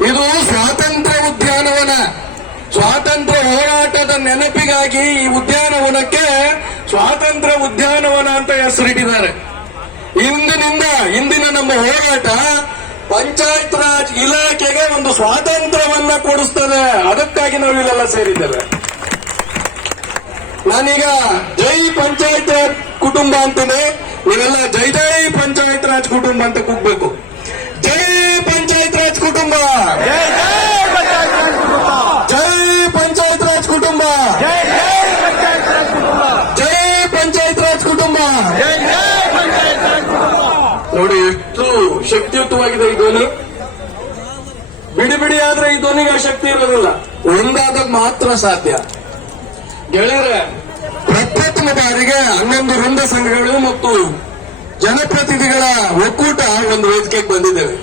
ಇದು ಸ್ವಾತಂತ್ರ್ಯ ಉದ್ಯಾನವನ. ಸ್ವಾತಂತ್ರ್ಯ ಹೋರಾಟದ ನೆನಪಿಗಾಗಿ ಈ ಉದ್ಯಾನವನಕ್ಕೆ ಸ್ವಾತಂತ್ರ್ಯ ಉದ್ಯಾನವನ ಅಂತ ಹೆಸರಿಟ್ಟಿದ್ದಾರೆ. ಇಂದಿನಿಂದ, ಇಂದಿನ ನಮ್ಮ ಹೋರಾಟ ಪಂಚಾಯತ್ ರಾಜ್ ಇಲಾಖೆಗೆ ಒಂದು ಸ್ವಾತಂತ್ರ್ಯವನ್ನ ಕೊಡಿಸ್ತದೆ. ಅದಕ್ಕಾಗಿ ನಾವು ಇಲ್ಲೆಲ್ಲ ಸೇರಿದ್ದೇವೆ. ನಾನೀಗ ಜೈ ಪಂಚಾಯತ್ ರಾಜ್ ಕುಟುಂಬ ಅಂತಾನೆ ನೀವೆಲ್ಲ ಜೈ ಜೈ ಪಂಚಾಯತ್ ರಾಜ್ ಕುಟುಂಬ ಅಂತ ಕೂಗ್ಬೇಕು. ನೋಡಿ, ಎಷ್ಟು ಶಕ್ತಿಯುತವಾಗಿದೆ ಈ ಧ್ವನಿ. ಬಿಡಿ ಬಿಡಿ ಆದ್ರೆ ಈ ಧ್ವನಿಗೆ ಆ ಶಕ್ತಿ ಇರೋದಿಲ್ಲ. ಒಂದಾದಾಗ ಮಾತ್ರ ಸಾಧ್ಯ. ಗೆಳೆಯರೆ ಪ್ರಪ್ರಥಮ ಬಾರಿಗೆ ಹನ್ನೊಂದು ವೃಂದ ಸಂಘಗಳು ಮತ್ತು ಜನಪ್ರತಿನಿಧಿಗಳ ಒಕ್ಕೂಟ ಒಂದು ವೇದಿಕೆಗೆ ಬಂದಿದ್ದೇವೆ.